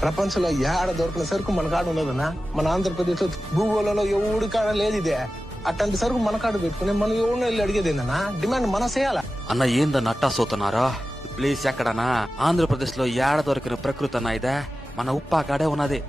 ప్రపంచంలో ఏడ దొరికిన సరుకు మన కాడ ఉండదన్నా. మన ఆంధ్రప్రదేశ్ లో భూగోళంలో ఎవడి కాడ లేదు ఇదే. అట్లాంటి సరుకు మన కాడ పెట్టుకుని మనం ఎవరినో వెళ్ళి అడిగేది ఏందన్నా? డిమాండ్ మన చేయాలా? అన్న ఏందన్న అట్టా సోతున్నారా? ప్లేస్ ఎక్కడనా? ఆంధ్రప్రదేశ్ లో ఏడ దొరికిన ప్రకృతి అన్న ఇదే మన ఉప్పా కాడే ఉన్నది.